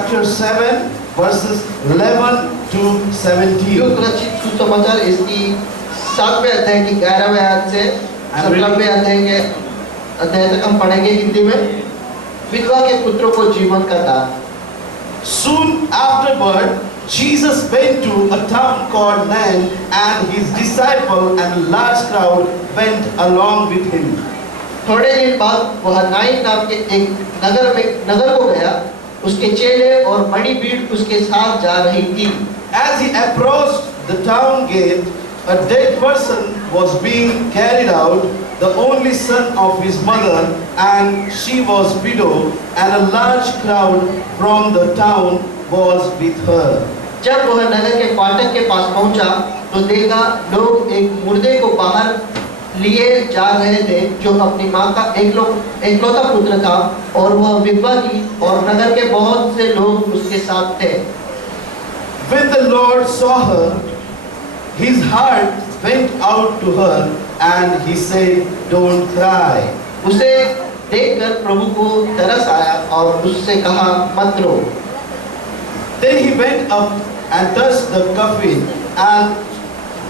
chapter 7 verses 11 to 17. Look रचित सुसमाचार इसकी 7वें अध्याय की 11वें आयत से 17वें अध्याय तक हम पढ़ेंगे हिंदी में। विधवा के पुत्रों को जीवन का दान। Soon afterward, Jesus went to a town called Nain, and his disciple and a large crowd went along with him. थोड़े दिन बाद वह नाइन नाम के एक नगर को गया। उसके चेले और बड़ी भीड़ उसके साथ जा रही थी। As he approached the town gate, a dead person was being carried out, the only son of his mother, and she was widow, and a large crowd from the town was with her. जब वह नगर के फाटक के पास पहुंचा तो देखा लोग एक मुर्दे को बाहर लिए जा रहे थे जो अपनी मां का एकलौता पुत्र था, और वह विधवा थी और नगर के बहुत से लोग उसके साथ थे। When the Lord saw her, his heart went out to her, and he said, "Don't cry." उसे देखकर प्रभु को तरस आया और उससे कहा, मत रो। Then he went up and touched the coffin, and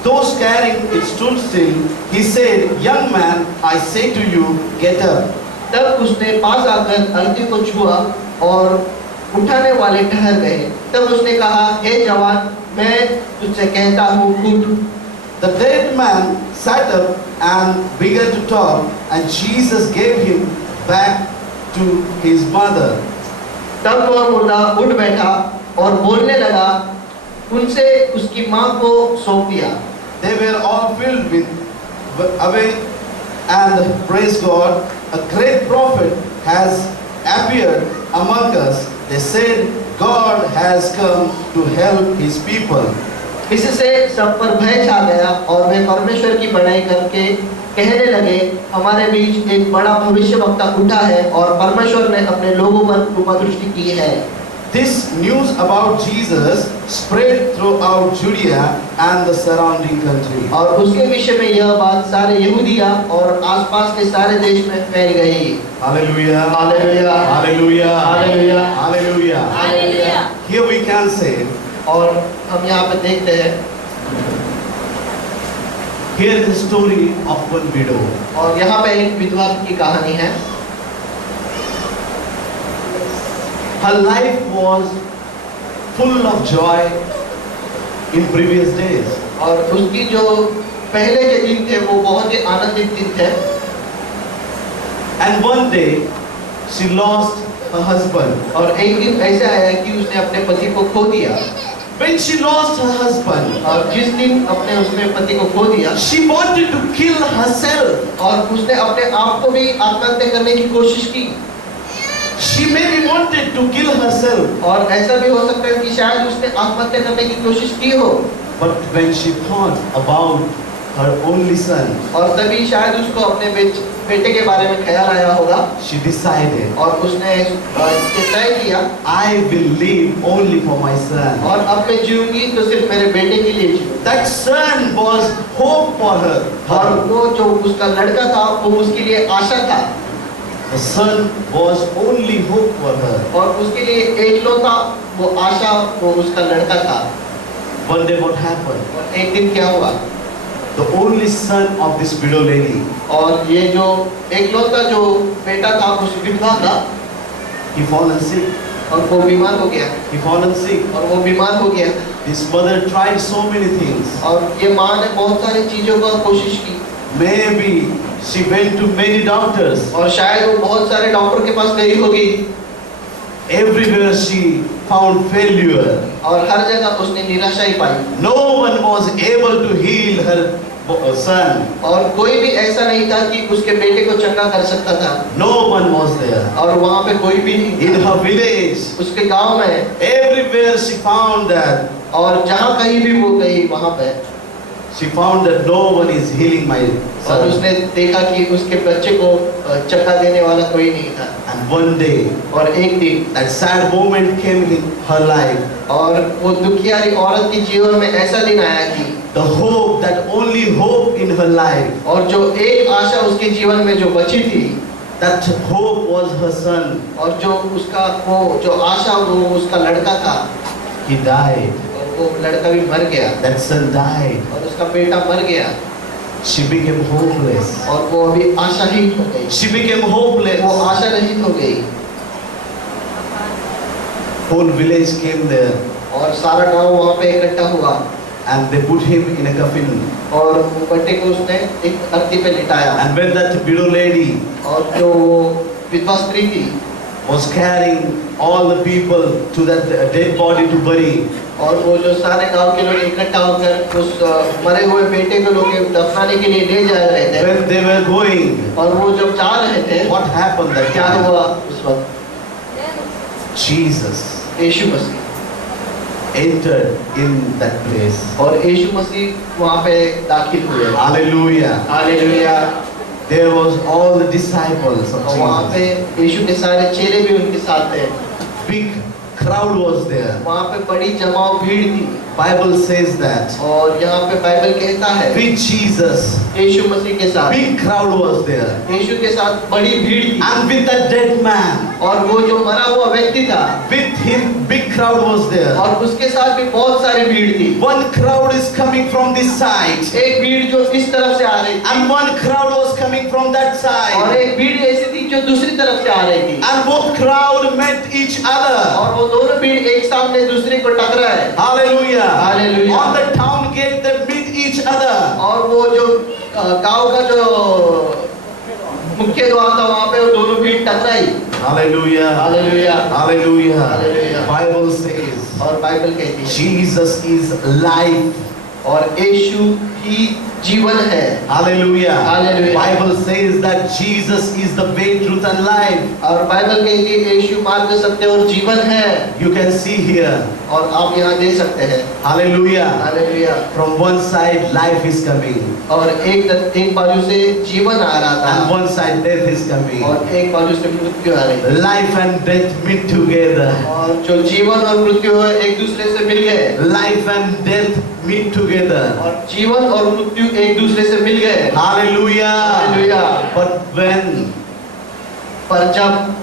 those carrying it stood still. He said, "Young man, I say to you, get up." तब उसने पास आकर अर्थी को छुआ और उठाने वाले ठहर गए। तब उसने कहा, हे जवान, मैं तुझसे कहता हूँ, उठ। The dead man sat up and began to talk, and Jesus gave him back to his mother. तब वह मुर्दा उठ बैठा और बोलने लगा, उनसे उसकी मां को सौंप दिया। They were all filled with awe and praise God. A great prophet has appeared among us. They said, God has come to help his people. इससे सब पर भय छा गया और वे परमेश्वर की बड़ाई करके कहने लगे, हमारे बीच एक बड़ा भविष्यवक्ता उठा है और परमेश्वर ने अपने लोगों पर कृपा दृष्टि की है। This news about Jesus spread throughout Judea and the surrounding country. और उसके विषय में यह बात सारे यहूदिया और आसपास के सारे देश में फैल गई। Hallelujah. Hallelujah, Hallelujah. Hallelujah, Hallelujah. Hallelujah. Here we can say, और हम यहाँ पे देखते हैं, here is the story of one widow. और यहाँ पे एक विधवा की कहानी है। Her life was full of joy in previous days. और उसकी जो पहले के दिन थे वो बहुत ही आनंदित दिन थे। And one day she lost her husband. और एक दिन ऐसा आया कि उसने अपने पति को खो दिया। When she lost her husband, और जिस दिन उसने पति को खो दिया, she wanted to kill herself. और उसने अपने आप को भी आत्महत्या करने की कोशिश की। She maybe wanted to kill herself. और ऐसा भी हो सकता है कि शायद उसने आत्महत्या करने की कोशिश की हो। But when she thought about her only son, और तभी शायद उसको अपने बेटे के बारे में ख्याल आया होगा। she decided, और उसने तय किया, I will live only for my son. और अब मैं जीऊंगी तो सिर्फ मेरे बेटे के लिए जीऊंगी। That son was hope for her. और वो जो उसका लड़का था वो उसके लिए आशा था। The son was only hope for her. और उसके लिए एकलौता वो आशा वो उसका लड़का था। One day what happened? और एक दिन क्या हुआ? The only son of this widow lady, और ये जो एकलौता जो बेटा था उस विधवा का, he fallen sick. और वो बीमार हो गया। He fallen sick. और वो बीमार हो गया। His mother tried so many things. और ये माँ ने बहुत सारी चीजों का कोशिश की। Maybe she went to many doctors. और शायद वो बहुत सारे डॉक्टर के पास गई होगी। Everywhere she found failure. और हर जगह उसने निराशा ही पाई। No one was able to heal her son. और कोई भी ऐसा नहीं था कि उसके बेटे को चंगा कर सकता था। No one was there. और वहाँ पे कोई भी नहीं In था। her village, उसके गांव में everywhere she found that. और जहाँ कहीं भी वो गई वहाँ पे She found that no one is healing my और son. उसने देखा कि उसके बच्चे को चंगा देने वाला कोई नहीं था। And one day, और एक दिन that sad moment came in her life. और वो दुखियारी औरत के जीवन में ऐसा दिन आया कि The hope, that only hope in her life, और जो एक आशा उसके जीवन में जो बची थी, that hope was her son. और जो उसका वो जो आशा वो उसका लड़का था, He died. और वो लड़का भी मर गया, That son died. और उसका बेटा मर गया, She became hopeless. और वो अभी आशाहीन हो गई, She became वो hopeless. आशा रहित हो गई। Whole village came there और सारा गांव वहाँ पे इकट्ठा हुआ, and they put him in a coffin. और वो बट्टे को उसने एक अर्थी पे लिटाया, And when that widow lady और जो विधवा स्त्री थी was carrying all the people to that dead body to bury, और वो जो सारे गांव के लोग इकट्ठा होकर उस मरे हुए बेटे को लोग दफनाने के लिए ले जा रहे थे, when they were going, और वो जब जा रहे थे, what happened that क्या time? हुआ उस वक्त? Jesus Yeshu Masih, entered in that place. और यीशु मसीह वहाँ पे दाखिल हुए। Hallelujah. Hallelujah. There was all the disciples of और वहाँ पे Jesus. यीशु के सारे चेले भी उनके साथ थे, Big crowd was there. वहाँ पे बड़ी जमाव भीड़ थी, Bible says that और यहाँ पे बाइबल कहता है with Jesus, यीशु मसीह के साथ, big crowd was there. यीशु के साथ बड़ी भीड़ थी, And with that dead man, और वो जो मरा हुआ व्यक्ति था, with him, big crowd was there. और उसके साथ भी बहुत सारी भीड़ थी। One crowd is coming from this side, एक भीड़ जो इस तरफ से आ रही थी, and one crowd was coming from that और side. एक भीड़ ऐसी थी जो दूसरी तरफ से आ रही थी, And both crowd met each other. और वो दोनों भीड़ एक सामने दूसरे को टकराए। Hallelujah. Hallelujah. On the town gate they meet each other. और वो जो गांव का जो मुख्य द्वार था वहाँ पे वो दोनों भीड़ टकराई। Hallelujah. Hallelujah. Hallelujah. Hallelujah. Bible says और बाइबल कहती है Jesus is life. और यीशु ही जीवन है। Hallelujah. Hallelujah. Bible says that Jesus is the way, truth and life. और बाइबल कहती है यीशु मार्ग, सत्य और जीवन है। You can see here. और आप यहाँ देख सकते हैं। Hallelujah. Hallelujah. From one side life is coming, और एक बाजू से जीवन आ रहा and था, one side death is coming. और एक बाजू से मृत्यु आ रही थी। Life and death meet together. और जो जीवन और मृत्यु है एक दूसरे से मिल गए, Life and death meet together. और जीवन और मृत्यु एक दूसरे से मिल गए। Hallelujah. हालेलुया। But when पर जब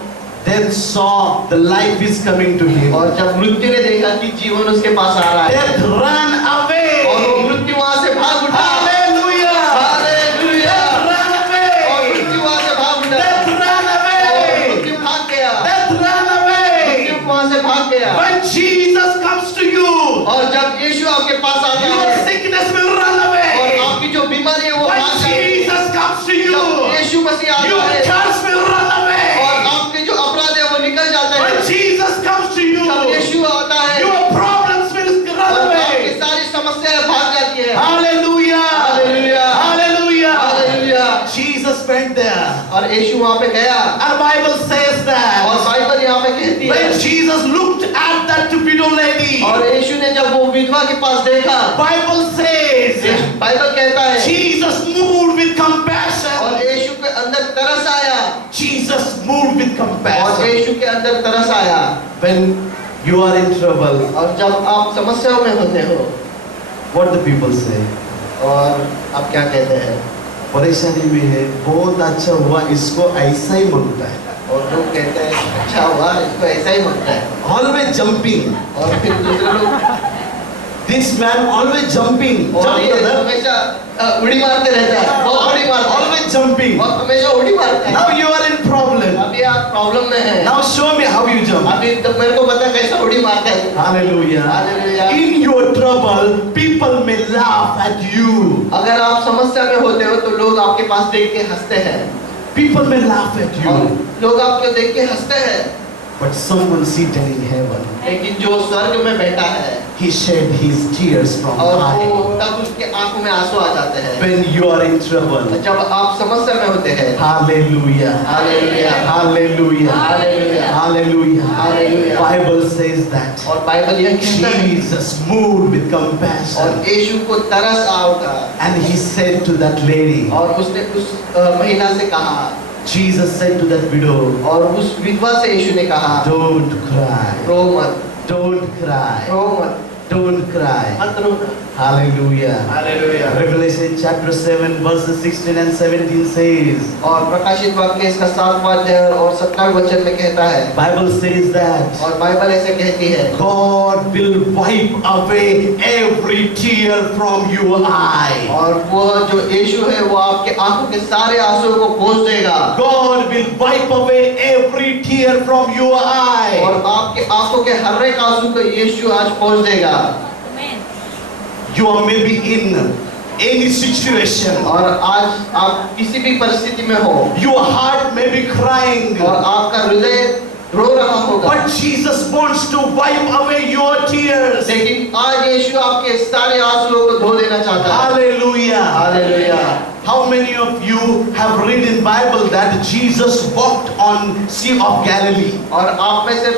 death saw the life is coming to him, और जब मृत्यु ने देखा कि जीवन उसके पास आ रहा है, death ran away. और वो मृत्यु वहां से भाग उठा। Hallelujah. हालेलुया। Death ran और away. मृत्यु वहां से भाग उठा। Death ran और away. मृत्यु भाग गया। Death ran away. मृत्यु वहां से भाग गया। When Jesus comes to you, और जब यीशु आपके पास आता your है, sickness will run और away. आपकी जो बीमारी है वो When भाग जाएगी। Jesus comes to you, जब यीशु मसीह your आता है, curse will run और away. आपके जो अपराध है वो निकल जाते When हैं। Jesus comes to you, जब यीशु आता है, your problems will run और आपकी away. सारी समस्याएं भाग जाती है। Hallelujah. Hallelujah. Hallelujah. Hallelujah. Jesus went there. और यीशु वहां पे गया, And Bible says और that बाइबल यहाँ पे कहती है, when Jesus looked at that widow lady, और यीशु ने जब वो विधवा के पास देखा, Bible says बाइबल कहता है, Jesus moved with और compassion. यीशु के अंदर तरस आया, Jesus moved with और compassion. यीशु के अंदर तरस आया। When you are in trouble, और जब आप समस्याओं में होते हो, what the people say? और आप क्या कहते हैं? परेशानी में है, बहुत अच्छा हुआ, इसको ऐसा ही मांगता है. और लोग कहते हैं अच्छा हुआ, इसको ऐसा ही मांगता है। Always jumping. और फिर दूसरे लोग, This man always jumping. और Jump, ये brother. हमेशा उड़ी मारते रहता है, बहुत उड़ी मारता है, Always jumping. और हमेशा उड़ी मारता है। Now you are in problem. अभी आप प्रॉब्लम में हैं। Now show me how you jump. अभी तो मेरे को पता कैसा उड़ी मारता है। Hallelujah. Hallelujah. In your trouble, people may laugh at you. अगर आप समस्या में होते हो तो लोग आपके पास देख के हंसते हैं, People may laugh at और you. लोग आपको देख के हंसते हैं, But someone seated in heaven, लेकिन जो स्वर्ग में बैठा है, he shed his tears from और वो eye. तब उसके आंखों में आंसू आ जाते हैं When you are in trouble. जब आप समस्या में होते हैं। Hallelujah. Hallelujah. Hallelujah. Hallelujah. Hallelujah. Hallelujah. Bible says that और बाइबल यह कहता है, Jesus moved with और compassion, यीशु को तरस आ उठा, and he said to that lady, और उसने उस महिला से कहा, Jesus said to that widow, और उस विधवा से यीशु ने कहा, don't cry, रो मत, don't cry, रो मत, don't cry. मत रोना। Hallelujah. Hallelujah. Revelation chapter 7 verses 16 and 17 says, और प्रकाशित वाक्य इसका 7वां अध्याय और 17वें वचन में कहता है, Bible says that और बाइबल ऐसे कहती है, God will wipe away every tear from your eye. और वो जो यीशु है वो आपके आंखों के सारे आंसुओं को पोंछ देगा। God will wipe away every tear from your eye. और आपके आंखों के हर एक आंसू को यीशु आज पोंछ देगा। You are maybe in any situation. और आज आप किसी भी परिस्थिति में हो Your heart may be crying. और आपका हृदय रो रहा होगा, But Jesus wants to wipe away your tears. लेकिन आज यीशु आपके सारे आंसुओं को धो देना चाहता है। Hallelujah. Hallelujah. How many of you have read in Bible that Jesus walked on Sea of Galilee? और आप में से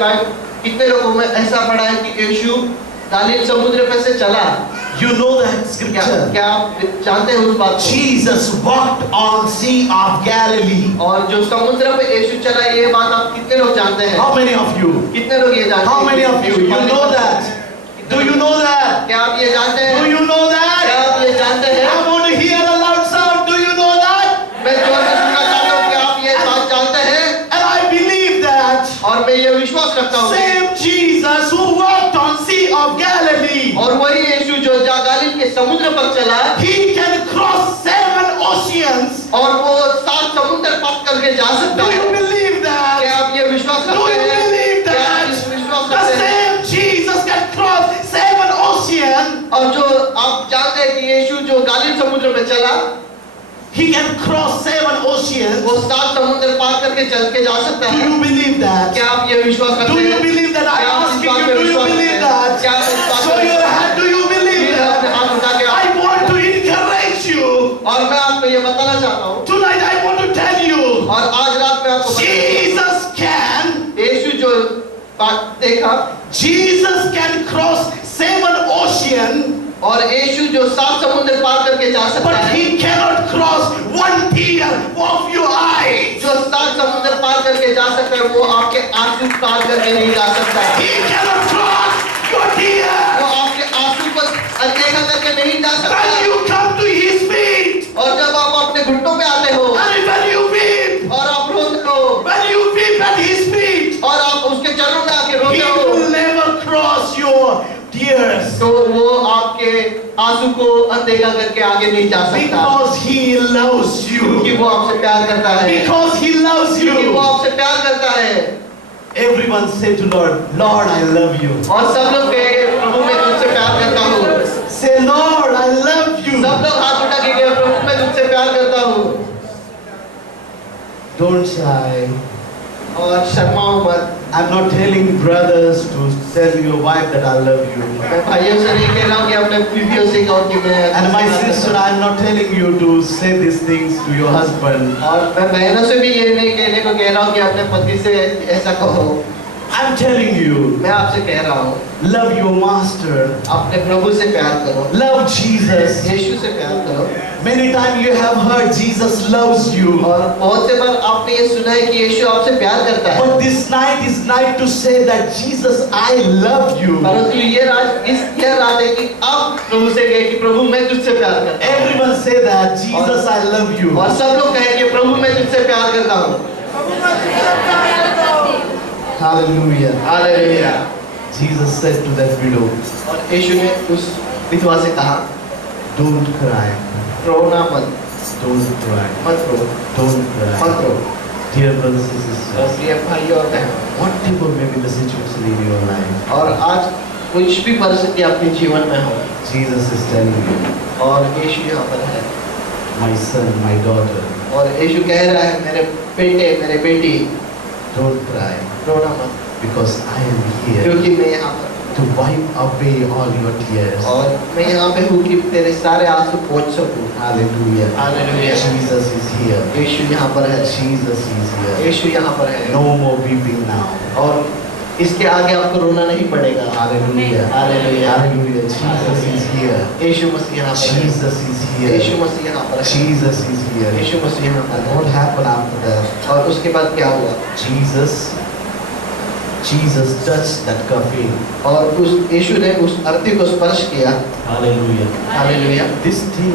कितने लोगों में ऐसा पढ़ा है कि यीशु गालील समुद्र पे से चला? You know that क्या scripture. क्या आप जानते हैं उस बात को? Jesus walked on Sea of Galilee. और जो समुद्र पे यीशु चला, ये बात आप कितने लोग जानते हैं? How many of you? कितने लोग ये जानते हैं? How many of you? You know that? Do you know that? क्या आप ये जानते हैं? Do you know क्या that? आप ये जानते हैं? I want to hear a loud sound. Do you know that? मैं जोर से सुनना चाहता हूँ कि आप ये बात जानते हैं, And I believe that और मैं ये विश्वास रखता हूँ same Jesus who walked on Sea of Galilee, और वही यीशु जो गालील के समुद्र पर चला, he can cross 7 oceans. और वो 7 समुद्र पार करके जा सकता Do है। you believe that? क्या आप ये विश्वास Do रखते you हैं? believe क्या आप that? इस विश्वास The रखते हैं? same Jesus can cross 7 oceans. और जो आप जानते हैं कि यीशु जो गालील समुद्र में चला, He can cross 7 oceans. वो 7 समुद्र पार करके चल के जा सकता Do है। you believe that? क्या आप ये विश्वास करते Do हैं? you believe that? क्या I'm आप इस asking बात you, पे do you विश्वास believe करते हैं? that? क्या आप इस बात Show पे your hand, do you believe मेरे अपने that? हाथ उठा के I want to encourage you. और मैं आपको ये बताना चाहता हूँ, Tonight I want to tell you, और आज रात में आपको Jesus can, यीशु जो बात देखा, Jesus can cross 7 oceans, और यीशु जो 7 समुद्र पार करके जा सकता but है, he cannot cross 1 tear of your eye. जो 7 समुद्र पार करके जा सकता है, वो आपके आंसू पार करके नहीं जा सकता। He cannot cross your वो tears. आपके आंसू को अनदेखा करके नहीं जा When सकता। you come to his feet, और जब आप अपने घुटनों पे आते हो and when you weep, और आप रोते हो when you weep at his feet, और आप उसके चरणों में आके he रोते हो, will never cross your tears. तो वो आपके आंसू को अनदेखा करके आगे नहीं जा सकता, Because he loves क्योंकि you. वो आपसे प्यार करता है, Because he loves क्योंकि वो you. आपसे प्यार करता है। Everyone say to Lord, Lord, I love you. और सब लोग कहेंगे, प्रभु मैं तुझसे प्यार करता हूँ। Say, Lord, I love you. सब लोग हाथ उठा के कहें, प्रभु मैं तुझसे प्यार करता हूँ। Don't shy. और शर्माओ मत। I'm not telling brothers to tell your wife that I love you. मैं भाइयों से नहीं कह रहा हूँ कि अपने बीवियों से कहो कि मैं And my तुझसे प्यार sister, करता हूँ। I'm not telling you to say these things to your husband. और मैं बहनों से भी ये नहीं कहने को कह रहा हूँ कि अपने पति से ऐसा कहो। I'm telling you, मैं आपसे कह रहा हूँ, love your master. अपने प्रभु से प्यार करो, Love Jesus. यीशु से प्यार करो। Many times you have heard Jesus loves you. और बहुत से बार आपने ये सुना है कि यीशु आपसे प्यार करता है, But this night is night to say that Jesus, I love you. परंतु ये रात है कि आप प्रभु से कहें कि प्रभु मैं तुझसे प्यार करता हूँ। Everyone say that, Jesus, I love you. और सब लोग कहें कि प्रभु मैं तुझसे प्यार करता हूँ। Hallelujah. Hallelujah. Jesus said to that widow, और यीशु ने उस विधवा से कहा, don't cry. रोना मत, Don't cry. मत रो, Don't cry. मत रो। Dear brothers and sisters, प्रिय भाइयों और बहनों, whatever may be the situation in your life, और आज कुछ भी परिस्थिति अपने जीवन में हो, Jesus is telling you, और यीशु यहाँ पर है, my son, my daughter, और यीशु कह रहा है, मेरे बेटे मेरे बेटी don't cry, रोना मत, because I am here क्योंकि मैं यहाँ पर to wipe away all your tears. और मैं यहाँ पे हूँ कि तेरे सारे आंसू पोंछ सकूँ। Hallelujah. Hallelujah. Jesus is here. यीशु यहाँ पर है, Jesus is here. यीशु यहाँ पर है, No more weeping now. और इसके आगे आपको रोना नहीं पड़ेगा। Hallelujah. Hallelujah. Hallelujah. Jesus is here. यीशु मसीह यहाँ पर है, Jesus is यीशु here. मसीह यहाँ पर है, Jesus is here. यीशु मसीह यहाँ पर And है। what happened after that? और उसके बाद क्या हुआ? Jesus Jesus touched that coffin. और उस यीशु ने उस अर्थी को स्पर्श किया। Hallelujah. Hallelujah. This thing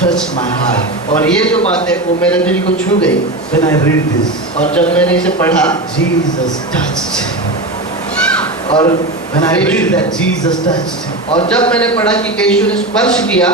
touched my heart. और ये जो बात है वो मेरे दिल को छू गई। When I read this, और जब मैंने इसे पढ़ा Jesus touched. और When I read that Jesus touched, और जब मैंने पढ़ा कि यीशु ने स्पर्श किया,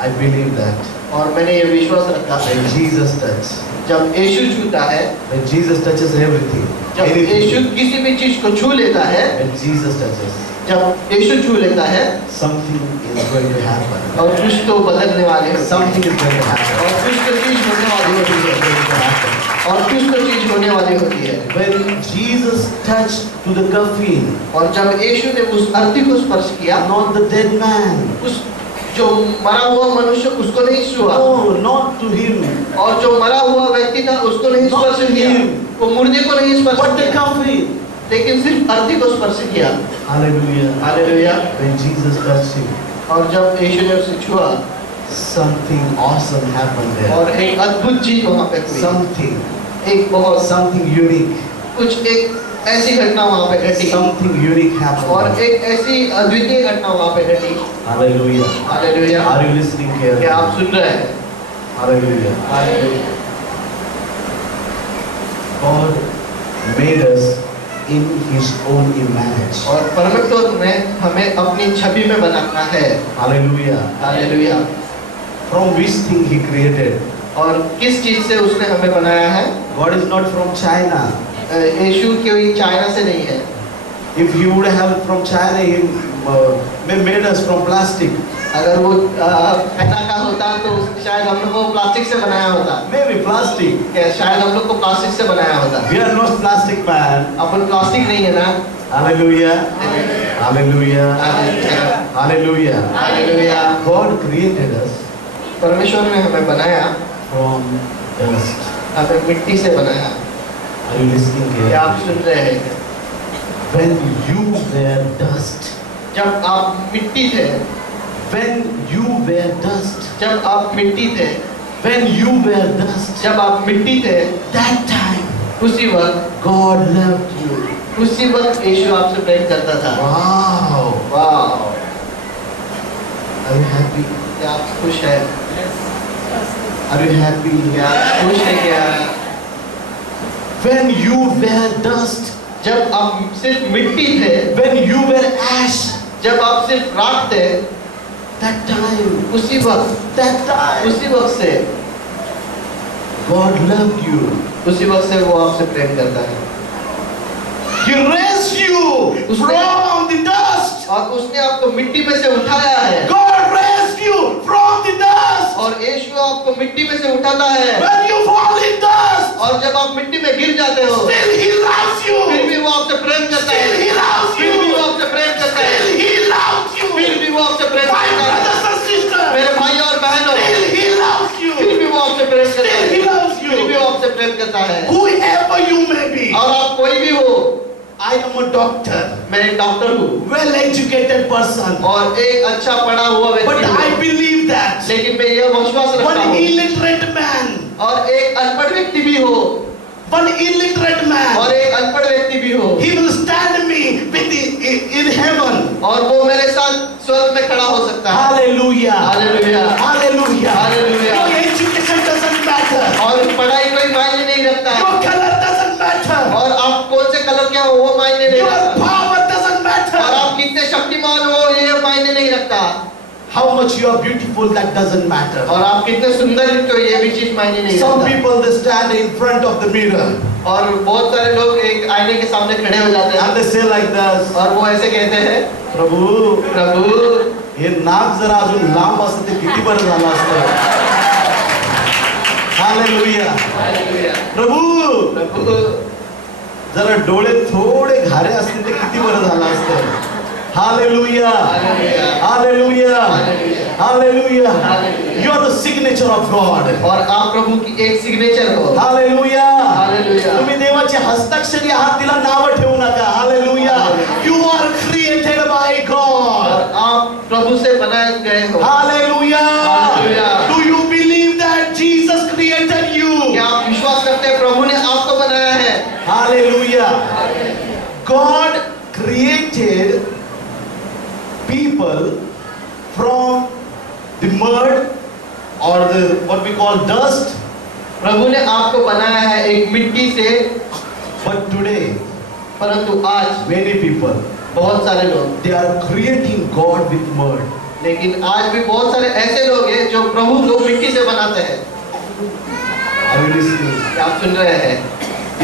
I believe that. और मैंने ये विश्वास रखा When Jesus touches, जब यीशु छूता है, when Jesus touches everything, जब anything, यीशु किसी भी चीज को छू लेता है, when Jesus touches, जब यीशु छू लेता है something is going to happen. और कुछ तो बदलने वाले होते हैं। Something is going to happen. और कुछ तो चीज होने वाली होती है Going to happen. और कुछ तो चीज होने वाली होती है। When Jesus touched to the coffin, और जब यीशु ने उस अर्थी को स्पर्श किया, not the dead man, उस जो मरा हुआ मनुष्य उसको नहीं छुआ, no, not to him, और जो मरा हुआ व्यक्ति था उसको नहीं स्पर्श किया, वो मुर्दे को नहीं स्पर्श but the किया, coffin. लेकिन सिर्फ अर्थी को स्पर्श किया। Hallelujah. Hallelujah. When Jesus touched him, और जब यीशु ने उसे छुआ, something awesome happened there. और एक अद्भुत चीज वहाँ पे हुई, Something, एक बहुत something unique. कुछ एक ऐसी घटना वहाँ पे घटी, Something unique happened. और एक ऐसी अद्वितीय घटना वहाँ पे घटी। Hallelujah. Hallelujah. Are you listening क्या here? आप सुन रहे हैं? Hallelujah. Hallelujah. God made us in His own image. और परमेश्वर ने हमें अपनी छवि में बनाना है। Hallelujah. Hallelujah. From which thing He created? और किस चीज से उसने हमें बनाया है? God is not from China. यीशु कोई चाइना से नहीं है। If He would have from China, He may made us from plastic. अगर वो चाइना का होता तो शायद हम लोग को प्लास्टिक से बनाया होता। Maybe plastic. क्या शायद हम लोग को प्लास्टिक से बनाया होता। We are not plastic man. Upon plastic नहीं है ना। Hallelujah. Hallelujah. Hallelujah. Hallelujah. God created us परमेश्वर ने हमें बनाया, from dust. हमें मिट्टी से बनाया। Are you listening क्या here? आप सुन रहे हैं? When you were dust, जब आप मिट्टी थे, when you were dust, जब आप मिट्टी थे, when you were dust, जब आप मिट्टी थे, that time उसी वक्त God loved you. उसी वक्त यीशु आपसे प्रेम करता था। Wow. वाह! Are you happy? क्या आप खुश हैं? Are you happy? क्या आप खुश हैं क्या? When you were dust, जब आप सिर्फ मिट्टी थे, when you were ash, जब आप सिर्फ राख थे, that time, उसी वक्त से God loved you. उसी वक्त से वो आपसे प्रेम करता है। He raised you from the dust. और उसने आपको मिट्टी में से उठाया है। God raised you from the dust. और यीशु आपको मिट्टी में से उठाता है। When you fall in dust, और जब आप मिट्टी में गिर जाते हो, still He loves you. फिर भी वो आपसे प्रेम करता है। Still He loves फिर भी वो you. आपसे प्रेम करता है। Still He loves you. फिर भी वो आपसे प्रेम My करता है। brothers and sisters, मेरे भाई और बहनों, still He loves फिर you. भी वो आपसे प्रेम करता Still है। He loves फिर भी you. वो आपसे प्रेम करता है। Whoever you may be. और आप कोई भी हो, I am a doctor, मैं एक डॉक्टर हूँ well-educated person. और एक अच्छा पढ़ा हुआ But व्यक्ति I हूँ, believe that लेकिन मैं यह विश्वास रखता one हूँ illiterate man, और एक अनपढ़ व्यक्ति भी हो one illiterate और man, एक अनपढ़ व्यक्ति भी हो he will stand me with in heaven. और वो मेरे साथ स्वर्ग में खड़ा हो सकता है। Hallelujah. Hallelujah. Hallelujah. Hallelujah. Your education doesn't matter. और पढ़ाई कोई मायने नहीं रखता Your color doesn't matter. और आप कौन से कलर के हो वो मायने नहीं Your रखता power doesn't और matter. आप कितने शक्तिमान हो ये मायने नहीं रखता How much you are beautiful, that doesn't matter. और आप कितने सुंदर दिखते हो ये भी चीज मायने नहीं Some रखता। people, they stand in front of the mirror और बहुत सारे लोग एक आईने के सामने खड़े हो जाते हैं and they say like this, और वो ऐसे कहते हैं, प्रभु, प्रभु हे नाक जरा अजून लांब असतं ते किती बरं झालं असतं. हालेलुया. हालेलुया। प्रभू, प्रभु जरा डोळे थोडे घारे असते ते किती बरं झालं असतं. Hallelujah. Hallelujah. Hallelujah. Hallelujah. Hallelujah. Hallelujah. You are the signature of God. और आप प्रभु की एक सिग्नेचर हो। हालेलुया. हालेलुया। तुम्ही देवाची हस्ताक्षरी आहात, तिला नाव ठेवू नका. Hallelujah. You are created by God. और आप प्रभु से बनाए गए हो। Hallelujah. Hallelujah. Do you believe that Jesus created you? क्या आप विश्वास करते हैं प्रभु ने आपको बनाया है? Hallelujah. God created people from the mud or the what we call dust. प्रभु ने आपको बनाया है एक मिट्टी से, But today, परंतु आज many people, बहुत सारे लोग, they are creating God with mud. लेकिन आज भी बहुत सारे ऐसे लोग हैं जो प्रभु को मिट्टी से बनाते हैं। Are you listening? क्या आप सुन रहे हैं?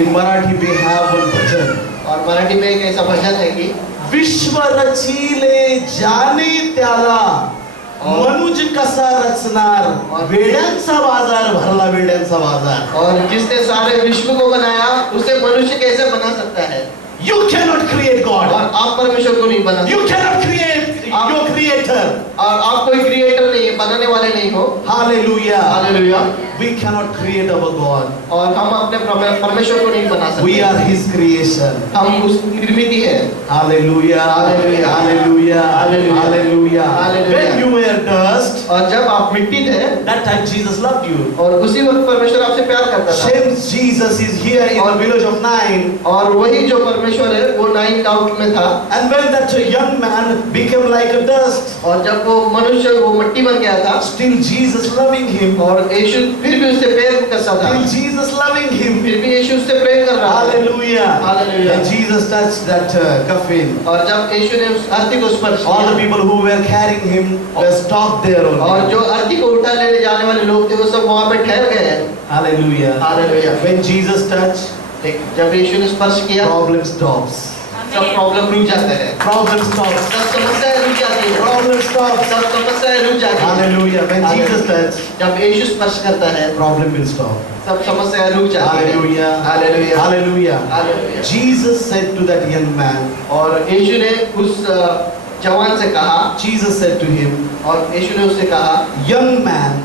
In Marathi we have one bhajan. और मराठी में एक ऐसा भजन है कि विश्व रचिले जाने त्याला मनुज कसा रचणार, वेड्यांचा बाजार भरला, वेड्यांचा बाजार. और जिसने सारे विश्व को बनाया उसे मनुष्य कैसे बना सकता है? You cannot create और God. आप परमेश्वर को नहीं बना You सकते। cannot create your creator. और आप कोई क्रिएटर नहीं है, बनाने वाले नहीं हो। Hallelujah. Hallelujah. We cannot create our God. और हम अपने परमेश्वर को नहीं बना सकते। We are His creation. हम उसकी निर्मित है। Hallelujah. Hallelujah. Hallelujah. Hallelujah. Hallelujah. Hallelujah. When you were dust, और जब आप मिट्टी थे, that time Jesus loved you. और उसी वक्त परमेश्वर आपसे प्यार करता था। Same Jesus is here in the village of Nain. और वही जो परमेश्वर है वो नाइन काउंट में था। And when that young man became like a dust, और जब वो मनुष्य वो मिट्टी बन गया था, still Jesus loving him. और यीशु फिर भी उससे प्रेम करता था। Still Jesus loving him. फिर भी यीशु उससे प्रेम कर रहा था। Hallelujah. Hallelujah. And Jesus touched that coffin. और जब यीशु ने उस अर्थी को स्पर्श All the किया, people who were carrying him were stopped there और only. जो अर्थी को उठा लेने जाने वाले लोग थे वो सब वहाँ पे ठहर गए। Hallelujah. Hallelujah. When Jesus touched, जब यीशु ने स्पर्श किया, problem stops. सब प्रॉब्लम रुक जाते हैं। Problem stops. सब समस्याएं रुक जाती हैं। Problem stops. सब समस्याएं रुक जाती हैं। Hallelujah. When Jesus touched, जब यीशु स्पर्श करता है, problem will stop. सब समस्याएं रुक जाती हैं। Hallelujah. Hallelujah. Hallelujah. Hallelujah. Jesus said to that young man, और यीशु ने उस जवान से कहा, Jesus said to him, और यीशु ने उससे कहा, young man,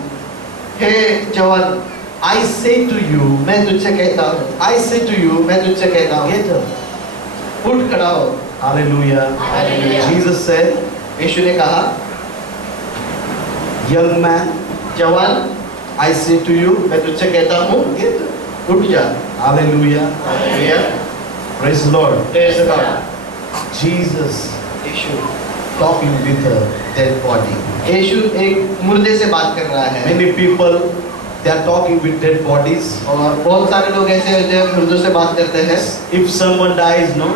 हे जवान, I say to you, मैं तुझसे कहता हूँ, I say to you, मैं तुझसे कहता हूँ, get up. उठ खड़ा हो। Hallelujah. Hallelujah. Jesus said, यीशु ने कहा, young man, जवान, I say to you, मैं तुझसे कहता हूँ, get up. उठ जा। Hallelujah. Hallelujah. Praise the Lord. Praise God. Jesus Yeshu talking with a dead body. यीशु एक मुर्दे से बात कर रहा है। Many people, they are talking with dead bodies. और बहुत सारे लोग ऐसे होते हैं मुर्दों से बात करते हैं। If someone dies, no,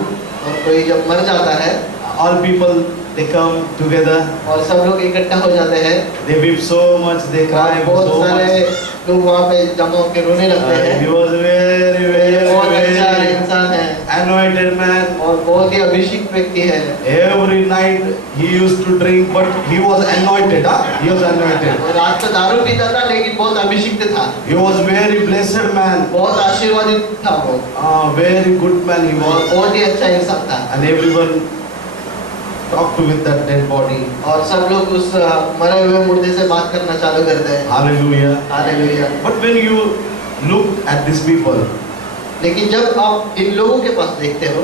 और कोई जब मर जाता है, all people, they come together. और सब लोग इकट्ठा हो जाते हैं। They weep so much, they cry बहुत so सारे much. लोग वहाँ पे जमा होकर रोने लगते He हैं। was very, very, बहुत अच्छा very इंसान है anointed man. और बहुत ही अभिषेक व्यक्ति है। Every night he used to drink, but he was anointed. He was anointed. और रात को दारू पीता था लेकिन बहुत अभिषिक्त था। He was very blessed man. बहुत आशीर्वादित था वो। Very good man he और was. बहुत ही अच्छा इंसान था। And everyone talked with that dead body. और सब लोग उस मरे हुए मुर्दे से बात करना चालू करते हैं। Hallelujah. Hallelujah. But when you look at these people, लेकिन जब आप इन लोगों के पास देखते हो,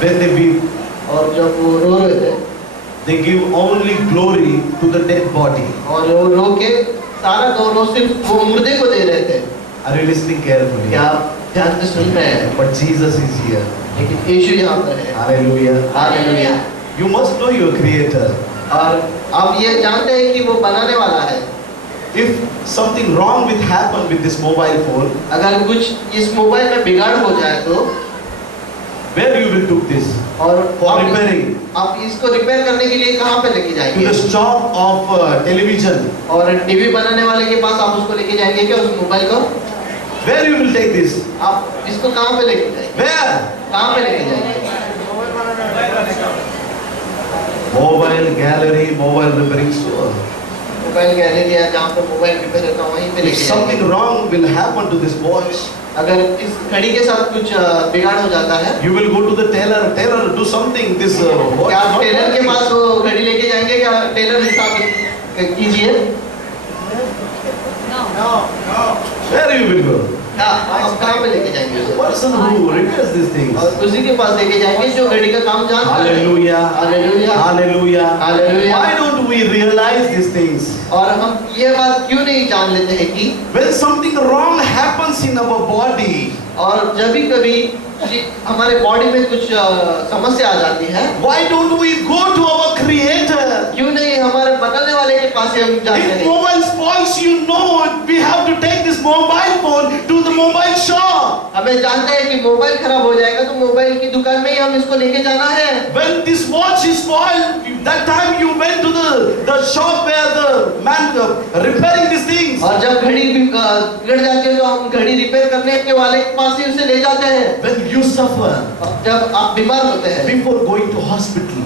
when they weep, और जब वो रो रहे थे, they give only glory to the dead body. और वो रो के सारा गौरव सिर्फ वो मुर्दे को दे रहे थे। Are you listening carefully? क्या आप ध्यान से सुन रहे हैं? But Jesus is here. लेकिन यीशु यहाँ पर है। Hallelujah. Hallelujah. You must know your creator. और आप ये जानते हैं कि वो बनाने वाला है। If something wrong will happen with this mobile phone, अगर कुछ इस मोबाइल में बिगाड़ हो जाए तो where you will took this? और For repairing. आप इसको रिपेयर करने के लिए कहाँ पे लेके To जाएंगे? the shop of television. और टीवी बनाने वाले के पास आप उसको लेके जाएंगे क्या, उस मोबाइल को? Where you will take this? आप इसको कहाँ पे लेके जाएंगे? Where? कहाँ पे लेके जाएंगे? Mobile gallery, mobile repairing store. Mobile gallery है जहाँ पे मोबाइल रिपेयर होता है, वहीं पे If लेके जाएंगे। something wrong will happen to this watch, अगर इस घड़ी के साथ कुछ बिगाड़ हो जाता है, you will go to the tailor. Tailor, do something. This watch. क्या is आप not टेलर के working. पास वो घड़ी लेके जाएंगे? क्या टेलर हिसाब कीजिए? Where you will go? क्या आप कहाँ पे लेके जाएंगे The उसे? person who repairs these things. और उसी के पास लेके जाएंगे जो घड़ी का काम जानता है। Hallelujah. Hallelujah. Hallelujah. Hallelujah. Why don't we realize these things? और हम ये बात क्यों नहीं जान लेते हैं कि When something wrong happens in our body, और जब भी कभी हमारे बॉडी में कुछ समस्या आ जाती है, why don't we go to our Creator? क्यों नहीं हमारे बनाने वाले के पास ही हम जाते If हैं? mobile spoils, you know we have to take this mobile phone to the mobile shop. हमें जानते हैं कि मोबाइल खराब हो जाएगा तो मोबाइल की दुकान में ही हम इसको लेके जाना है। When this watch is spoiled, that time you went to the shop where the man repairing these things. और जब घड़ी बिगड़ जाती है तो हम घड़ी रिपेयर करने के वाले के पास ही उसे ले जाते हैं। When you suffer, जब आप बीमार होते हैं, before going to hospital,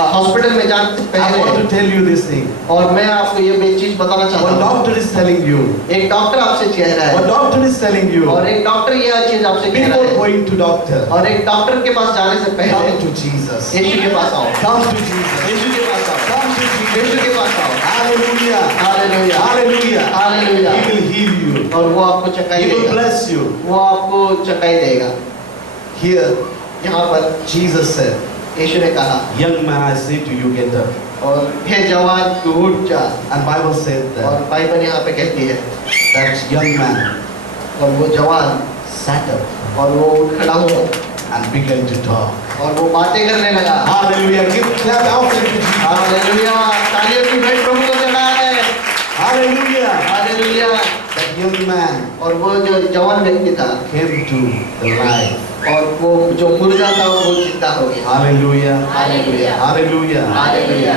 hospital में जाने से I want पहले, to tell you this thing. और मैं आपको ये चीज बताना चाहता One हूँ। doctor is telling you. एक डॉक्टर आपसे कह रहा One है, doctor is telling you. और एक डॉक्टर यह चीज आपसे कह रहा Before है, going to doctor, और एक डॉक्टर के पास जाने से पहले come to Jesus. यीशु के पास आओ, Come to Jesus. यीशु के पास आओ, Come to Jesus. यीशु के पास आओ। Hallelujah. Hallelujah, Hallelujah. Hallelujah. He will heal you. और वो आपको चकाई He will देगा, bless you. वो आपको चकाई देगा। Here, यहाँ पर Jesus said, यीशु ने कहा, young man, I say to you, get up. और हे जवान तू उठ जा। And Bible said और that, बाइबल यहाँ पे कहती है, that young man और वो जवान sat up और वो उठ खड़ा हुआ and began to talk. और वो बातें करने लगा। Hallelujah. Give clap offering to Jesus. Hallelujah, तालियों की भेंट प्रभु को चढ़ा है। Hallelujah. Hallelujah. That young man और वो जो जवान व्यक्ति था came to the life. और वो जो मुर्दा था वो जिंदा हो गया। Hallelujah. Hallelujah, Hallelujah. Hallelujah.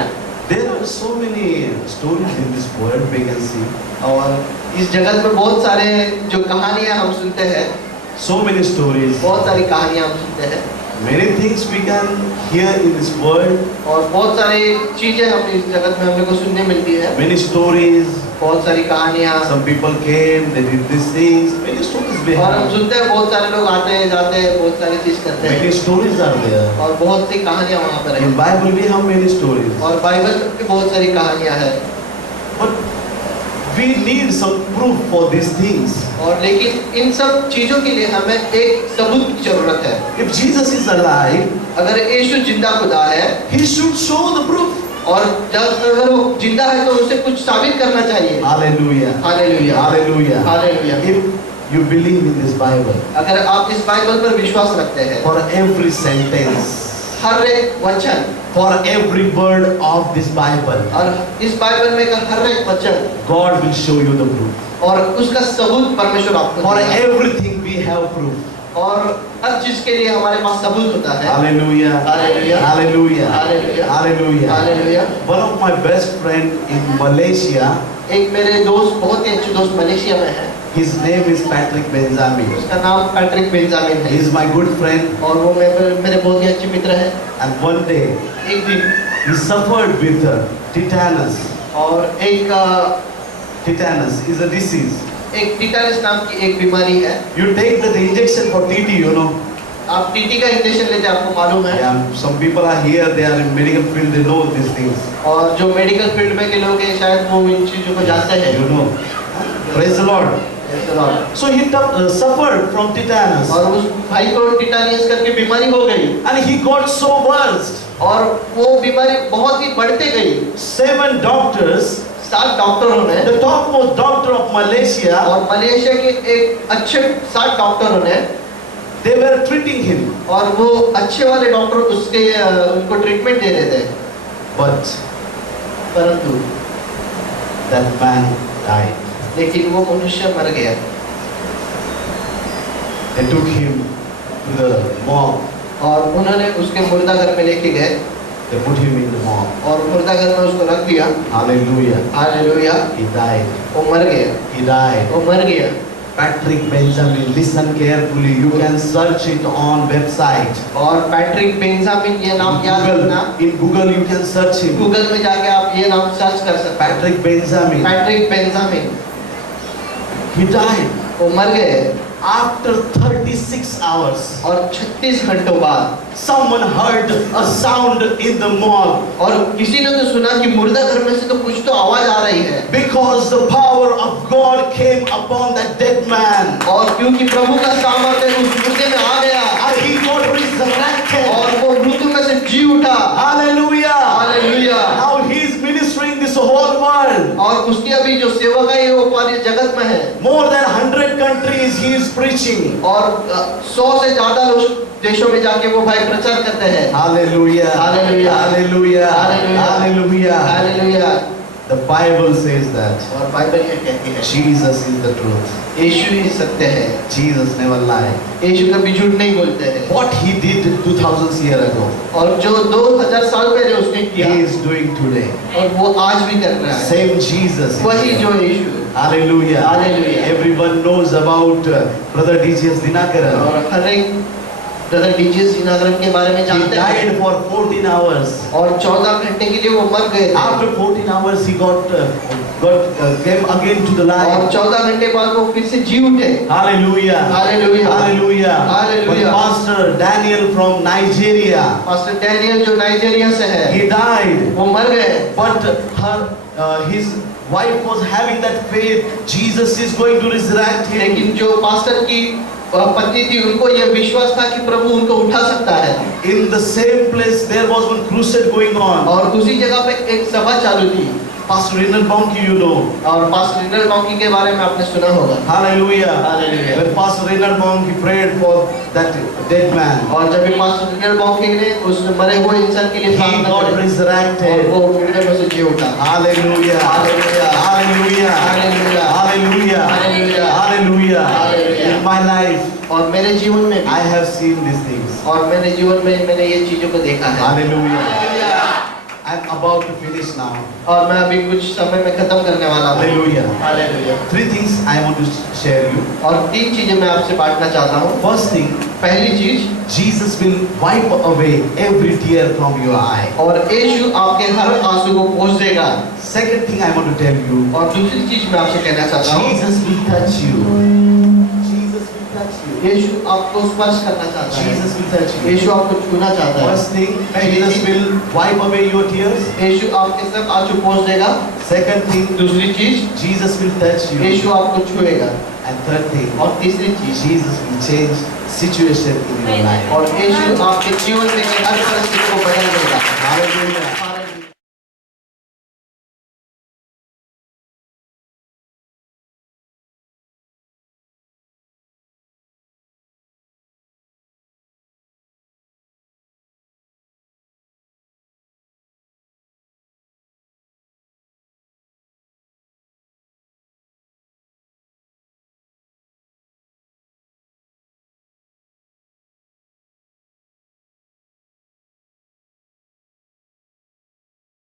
There are so many stories in this world we can see. और इस जगत में बहुत सारे जो कहानियां हम सुनते हैं, So many stories. बहुत सारी कहानियां हम सुनते हैं, Many things we can hear in this world. और बहुत सारी चीजें हम इस जगत में हम लोग को सुनने मिलती है। Many stories. बहुत सारी कहानियां, Some people came, they did these things. Many stories we और हम have. सुनते हैं बहुत सारे लोग आते हैं जाते हैं, बहुत सारी चीज करते हैं, Many stories are there. और बहुत सी कहानियां वहाँ पर In है। Bible we have many stories. और बाइबल में भी बहुत सारी कहानियां हैं, But we need some proof for these things. और लेकिन इन सब चीजों के लिए हमें एक सबूत की जरूरत है। If Jesus is alive, अगर यीशु जिंदा खुदा है, he should show the proof. और जब अगर वो जिंदा है तो उसे कुछ साबित करना चाहिए। Hallelujah. Hallelujah, Hallelujah. Hallelujah. If you believe in this Bible, अगर आप इस बाइबल पर विश्वास रखते हैं, for every sentence, हर एक वचन, for every word of this Bible, और इस बाइबल में का हर एक वचन, God will show you the proof. और उसका सबूत परमेश्वर आपको For देगा। everything we have proof. और हर चीज के लिए हमारे पास सबूत होता है। Hallelujah. Hallelujah. Hallelujah. Hallelujah. Hallelujah. Hallelujah. One of my best friend in Malaysia, एक मेरे दोस्त, बहुत ही अच्छे दोस्त मलेशिया में है, his name is Patrick Benjamin. उसका नाम पैट्रिक बेंजामिन He है, is my good friend, और वो मेरे बहुत ही अच्छे मित्र है। and one day एक दिन he suffered with tetanus. और Tetanus is a disease. एक टिटानस नाम की एक बीमारी है। You take the injection for TT, you know. आप टीटी का इंजेक्शन लेते हैं, आपको मालूम है। Yeah, some people are here, they are in medical field, they know these things. और जो मेडिकल फील्ड में के लोग हैं शायद वो इन चीजों को जानते हैं। You know. Praise the Lord. So he suffered from tetanus, और उस भाई को टिटानियस करके बीमारी हो गई, and he got so worse. और वो बीमारी बहुत ही बढ़ते गई। 7 doctors, 7 डॉक्टरों ने, the topmost doctor of Malaysia, और मलेशिया के एक अच्छे 7 डॉक्टरों ने, they were treating him, और वो अच्छे वाले डॉक्टर उसके उनको ट्रीटमेंट दे रहे थे, but परंतु that man died. लेकिन वो मनुष्य मर गया। They took him to the morgue. और उन्होंने उसके मुर्दाघर में लेके गए, They put him in the morgue. और मुर्दाघर में उसको रख दिया। Hallelujah. Hallelujah, He died. वो मर गया, He died. वो मर गया। Patrick Benjamin, listen carefully. You can search it on website. और पैट्रिक बेंजामिन ये नाम याद रखना, In Google you can search him. Google में जाके आप ये नाम सर्च कर सकते हैं, Patrick Benjamin. Patrick Benjamin. He died वो मर गए, after 36 hours. और 36 घंटों बाद Someone heard a sound in the morgue, और किसी ने तो सुना कि मुर्दाघर में से तो कुछ तो आवाज आ रही है, because the power of God came upon that dead man, और क्योंकि प्रभु का सामर्थ्य उस मुर्दे में आ गया, and he got resurrected. और वो मृत्यु में से जी उठा। Hallelujah. Hallelujah. Now he is ministering this whole world. और उसकी अभी जो सेवक है वो पूरी जगत में है, More than 100 countries he is preaching. और 100 से ज्यादा देशों में जाके वो भाई प्रचार करते हैं। Hallelujah. Hallelujah. Hallelujah. Hallelujah. Hallelujah. Hallelujah. The Bible says that और बाइबल ये कहती है Jesus is the truth. यीशु ही सत्य है। Jesus never lied. यीशु कभी झूठ नहीं बोलते हैं। What he did 2000 years ago, और जो 2000 साल पहले उसने किया he is doing today. और वो आज भी कर रहा है। Same Jesus. is वही here. जो यीशु। Hallelujah. Hallelujah. Everyone knows about Brother D.J.S. Dinakaran. और हर एक ब्रदर डीजीएस दिनाकरन के बारे में He जानते हैं। died for 14 hours. और 14 घंटे के लिए वो मर गए थे। After 14 hours, he came again to the और life. 14 घंटे बाद वो फिर से जी उठे। Hallelujah. Hallelujah. Hallelujah. Hallelujah. But Pastor Daniel from Nigeria, pastor Daniel जो नाइजीरिया से है, he died. वो मर गए। But his wife was having that faith. Jesus is going to resurrect him. लेकिन जो पास्टर की पत्नी थी, उनको यह विश्वास था कि प्रभु उनको उठा सकता है। In the same place, there was one crusade going on. और दूसरी जगह पे एक सभा चालू थी। Pastor Renal Bonki, you know. और पास्टर रिनल बॉन्की के बारे में आपने सुना होगा। Hallelujah. Hallelujah. When Pastor Renal Bonki prayed for that dead man, और जब भी पास्टर रिनल बॉन्की ने उस मरे हुए इंसान के लिए he प्रार्थना got की, और resurrected. वो मुर्दे में से जी उठा। Hallelujah. Hallelujah. Hallelujah. Hallelujah. Hallelujah. Hallelujah. Hallelujah. Hallelujah. In my life, और मेरे जीवन में I भी, have seen these things. और मेरे जीवन में मैंने ये चीजों को देखा है। Hallelujah. I'm about to finish now. और मैं अभी कुछ समय में खत्म करने वाला हूँ। Hallelujah. Hallelujah. 3 things I want to share you. और 3 चीजें मैं आपसे बांटना चाहता हूँ। First thing, पहली चीज, Jesus will wipe away every tear from your eye. और यीशु आपके हर आंसू को पोंछ देगा। Second thing I want to tell you, और दूसरी चीज मैं आपसे कहना चाहता हूँ, Jesus will touch you. Jesus will touch you. यीशु आपको स्पर्श करना चाहता है। Jesus will touch you. यीशु आपको छूना चाहता है। First thing, Jesus will wipe away your tears. यीशु आपके सब आंसू पोंछ देगा। Second thing, दूसरी चीज, Jesus will touch you. यीशु आपको छुएगा। And third thing, और तीसरी चीज, Jesus will change situation in your life. और यीशु आपके जीवन में हर परिस्थिति को बदल देगा। Hallelujah.